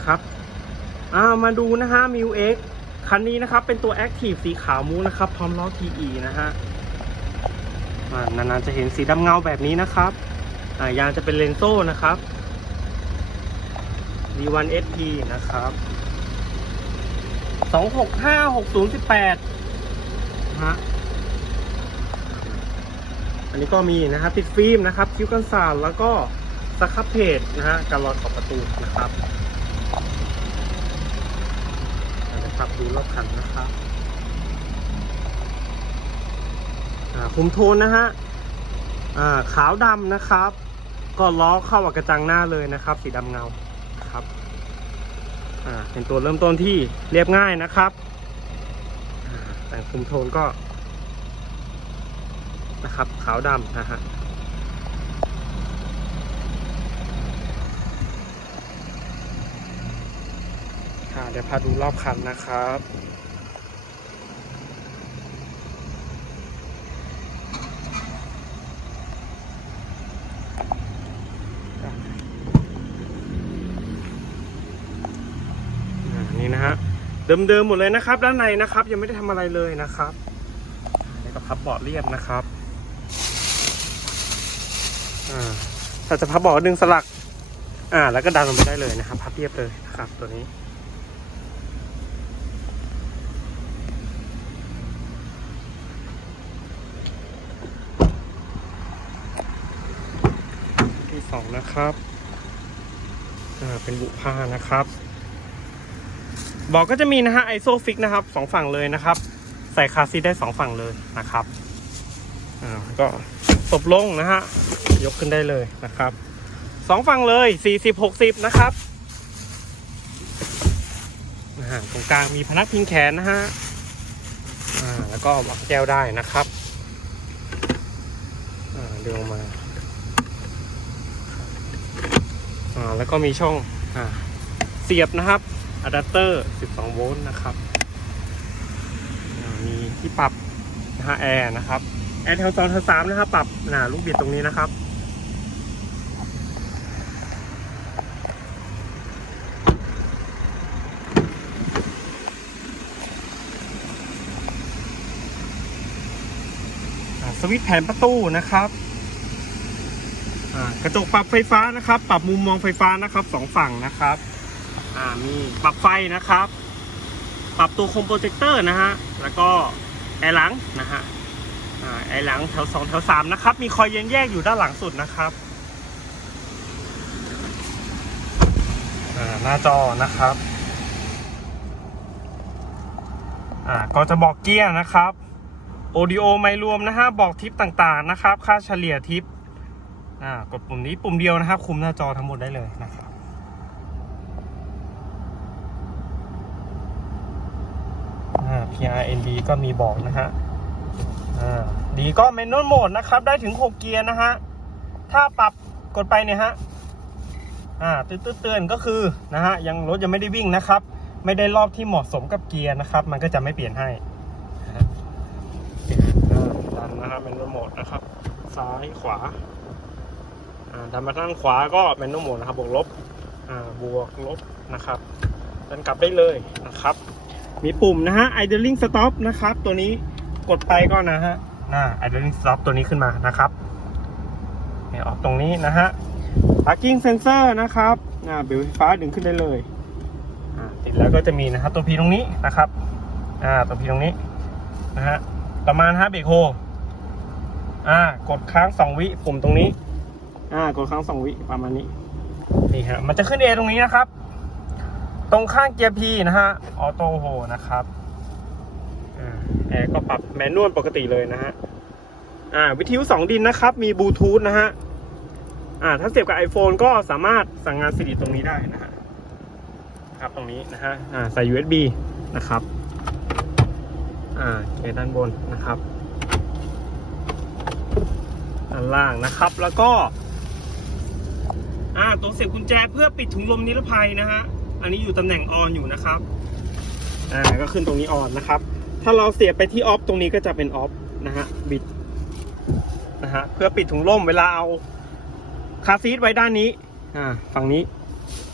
นะครับอ่ามาดูนะฮะมิวเอ็กคันนี้นะครับ เป็นตัวแอคทีฟสีขาวมูนะครับ พร้อมล้อ TE นะฮะอ่านานๆจะเห็นสีดำเงาแบบนี้นะครับอายางจะเป็นเลนโซ่นะครับ D1 SP นะครับ2656018ฮะอันนี้ก็มีนะครับติดฟิล์มนะครับ คิ้วกันสานแล้วก็สครับเพจนะฮะการรอยขอบประตูนะครับ นะครับดูรอบคันนะครับอ่าคุมโทนนะฮะอ่าขาวดำนะครับ ก็ล้อเข้ากับกระจังหน้าเลยนะครับ สีดำเงาครับอ่าเป็นตัวเริ่มต้นที่เรียบง่ายนะครับแต่งคุมโทนก็นะครับขาวดำนะฮะ เดี๋ยวพาดูรอบคันนะครับอ่านี่นะฮะ เดิมๆหมดเลยนะครับ ด้านในนะครับ ยังไม่ได้ทำอะไรเลยนะครับนี่ก็พับเบาะเรียบนะครับอ่าถ้าจะพับเบาะดึงสลัก อ่า แล้วก็ดันลงไปได้เลยนะครับ พับเรียบเลยนะครับ ตัวนี้ สองนะครับอ่าเป็นบุผ้านะครับ บอกก็จะมีนะฮะไอโซฟิกนะครับสองฝั่งเลยนะครับ ใส่คาซีได้สองฝั่งเลยนะครับอ่าก็ตบลงนะฮะยกขึ้นได้เลยนะครับสองฝั่งเลยสี่สิบหกสิบนะครับนะฮะตรงกลางมีพนักพิงแขนนะฮะอ่าแล้วก็วางแก้วได้นะครับ อ่าเดินออกมา อ่า แล้วก็มีช่องอ่าเสียบนะครับอะแดปเตอร์ 12 โวลต์นะครับมีที่ปรับนะฮะแอร์นะครับแอร์แถวสองแถวสามนะครับ ปรับหนาลูกบิดตรงนี้นะครับสวิตช์แผนประตูนะครับ กระจกปรับไฟฟ้านะครับ ปรับมุมมองไฟฟ้านะครับสองฝั่งนะครับอ่ามีปรับไฟนะครับ ปรับตัวโคมโปรเจคเตอร์นะฮะแล้วก็แอร์หลังนะฮะอ่าแอร์หลังแถวสองแถวสามนะครับ มีคอยเย็นแยกอยู่ด้านหลังสุดนะครับหน้าจอนะครับอ่าก็จะบอกเกียร์นะครับ โอดิโอไม่รวมนะฮะ บอกทิปต่างๆนะครับ ค่าเฉลี่ยทิป อ่ากดปุ่มนี้ปุ่มเดียวนะครับ คุมหน้าจอทั้งหมดได้เลยนะครับอ่า PRND ก็มีบอกนะฮะอ่าดีก็เมนนวลโหมดนะครับ ได้ถึง 6 เกียร์นะฮะ ถ้าปรับกดไปเนี่ยฮะอ่าตือนเตือนก็คือนะฮะยังรถยังไม่ได้วิ่งนะครับ ไม่ได้รอบที่เหมาะสมกับเกียร์นะครับ มันก็จะไม่เปลี่ยนให้ดันนะครับเป็นโหมดนะครับ ซ้ายขวา ดันมาด้านขวาก็เป็นโหมดนะครับ บวกลบบวกลบนะครับดันกลับได้เลยนะครับ มีปุ่มนะฮะ idling stop นะครับ ตัวนี้กดไปก็นะฮะน่า idling stop ตัวนี้ขึ้นมานะครับออกตรงนี้นะฮะ parking sensor นะครับอ่าเบลไฟฟ้าดึงขึ้นได้เลยติดแล้วก็จะมีนะครับตัวพีตรงนี้นะครับอ่าตัวพีตรงนี้นะฮะประมาณฮะเบรกโฮอ่ากดค้างสองวิปุ่มตรงนี้ อ่ากดครั้งสองวิประมาณนี้นี่ฮะมันจะขึ้นเอตรงนี้นะครับ ตรงข้างเกียร์ P นะฮะออโต้โฮนะครับอแอร์ก็ปรับแมนนวลปกติเลยนะฮะอ่าวิทยุสองดินนะครับ มีบลูทูธนะฮะอ่าถ้าเสียบกับ iPhone ก็สามารถสั่งงานสิริตรงนี้ได้นะฮะครับตรงนี้นะฮะอ่าใส่ USB นะครับอ่าเกด้านบนนะครับด้านล่างนะครับแล้วก็ อ่าตัวเสียบกุญแจเพื่อปิดถุงลมนิรภัยนะฮะ อันนี้อยู่ตำแหน่งออนอยู่นะครับ อ่า ก็ขึ้นตรงนี้ออนนะครับ ถ้าเราเสียบไปที่ออฟตรงนี้ก็จะเป็นออฟนะฮะ บิดนะฮะ เพื่อปิดถุงลมเวลาเอาคาซีทไว้ด้านนี้ อ่า ฝั่งนี้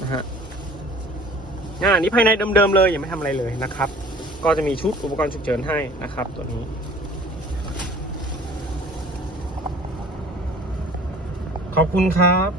นะฮะอ่านี่ภายในเดิมๆเลยยังไม่ทำอะไรเลยนะครับ ก็จะมีชุดอุปกรณ์ฉุกเฉินให้นะครับ ตัวนี้ขอบคุณครับ